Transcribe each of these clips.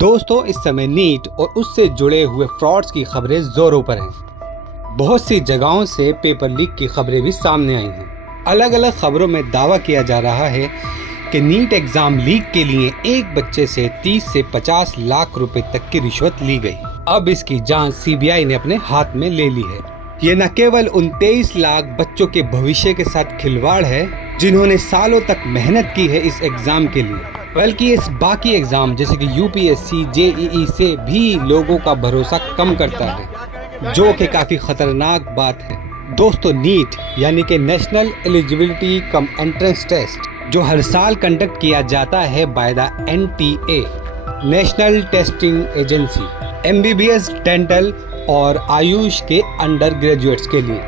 दोस्तों, इस समय नीट और उससे जुड़े हुए फ्रॉड्स की खबरें जोरों पर हैं। बहुत सी जगहों से पेपर लीक की खबरें भी सामने आई हैं। अलग अलग खबरों में दावा किया जा रहा है कि नीट एग्जाम लीक के लिए एक बच्चे से 30 से 50 लाख रुपए तक की रिश्वत ली गई। अब इसकी जांच सीबीआई ने अपने हाथ में ले ली है। ये न केवल उन 23 लाख बच्चों के भविष्य के साथ खिलवाड़ है जिन्होंने सालों तक मेहनत की है इस एग्जाम के लिए, बल्कि इस बाकी एग्जाम जैसे कि यूपीएससी, जेईई से भी लोगों का भरोसा कम करता है, जो कि काफी खतरनाक बात है। दोस्तों, नीट यानी कि national eligibility cum entrance test, जो हर साल कंडक्ट किया जाता है by the NTA, national testing agency, MBBS, dental और आयुष के अंडर ग्रेजुएट्स के लिए।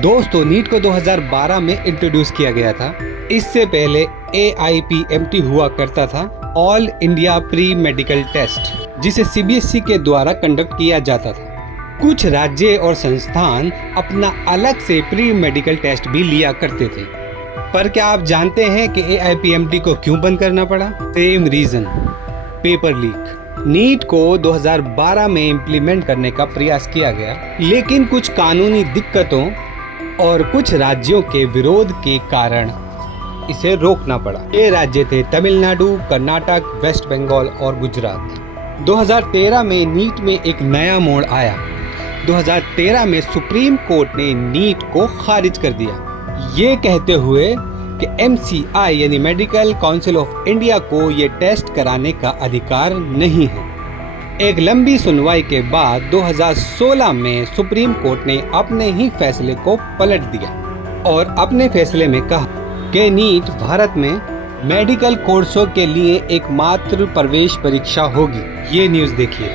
दोस्तों, नीट को 2012 में इंट्रोड्यूस किया गया था। इससे पहले AIPMT हुआ करता था, All India pre medical test, जिसे सीबीएसई के द्वारा कंडक्ट किया जाता था। कुछ राज्य और संस्थान अपना अलग से प्री मेडिकल टेस्ट भी लिया करते थे। पर क्या आप जानते हैं कि AIPMT को क्यों बंद करना पड़ा? Same reason, paper leak. NEET को 2012 में इम्प्लीमेंट करने का प्रयास किया गया, लेकिन कुछ कानूनी दिक्कतों और कुछ राज्यों के विरोध के कारण इसे रोकना पड़ा। ये राज्य थे तमिलनाडु, कर्नाटक, वेस्ट बंगाल और गुजरात। 2013 में नीट में एक नया मोड़ आया। 2013 में सुप्रीम कोर्ट ने नीट को खारिज कर दिया, ये कहते हुए कि MCI यानी मेडिकल काउंसिल ऑफ इंडिया को ये टेस्ट कराने का अधिकार नहीं है। एक लंबी सुनवाई के बाद 2016 में सुप्रीम कोर्ट ने अपने ही फैसले को पलट दिया और अपने फैसले में कहा कि नीट भारत में मेडिकल कोर्सों के लिए एकमात्र प्रवेश परीक्षा होगी। ये न्यूज़ देखिए।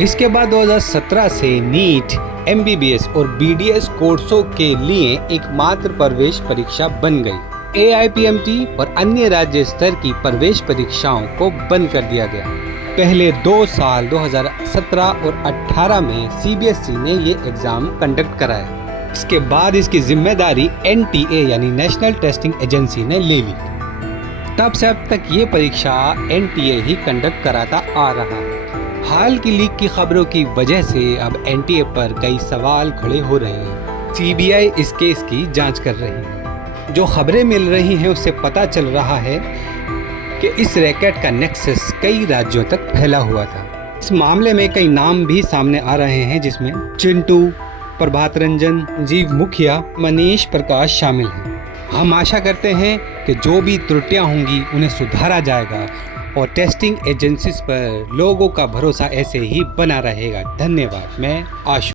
इसके बाद 2017 से नीट MBBS और BDS कोर्सों के लिए एकमात्र प्रवेश परीक्षा बन गई। AIPMT और अन्य राज्य स्तर की प्रवेश परीक्षाओं को बंद कर दिया गया। पहले 2 साल 2017 और 18 में CBSE ने ये एग्जाम कंडक्ट कराया। इसके बाद इसकी जिम्मेदारी NTA यानी नेशनल टेस्टिंग एजेंसी ने ले ली। तब से अब तक ये परीक्षा NTA ही कंडक्ट कराता आ रहा है। हाल की लीक की खबरों की वजह से अब NTA पर कई सवाल खड़े हो रहे हैं। CBI इस केस की जांच कर रही है। जो खबरें मिल रही हैं उससे पता चल रहा है कि इस रैकेट का नेक्सस कई राज्यों तक फैला हुआ था। इस मामले में कई नाम भी सामने आ रहे हैं, जिसमें चिंटू, प्रभात रंजन, जीव मुखिया, मनीष प्रकाश शामिल हैं। हम आशा करते हैं कि जो भी त्रुटियां होंगी उन्हें सुधारा जाएगा और टेस्टिंग एजेंसीज पर लोगों का भरोसा ऐसे ही बना रहेगा। धन्यवाद। मैं आशु।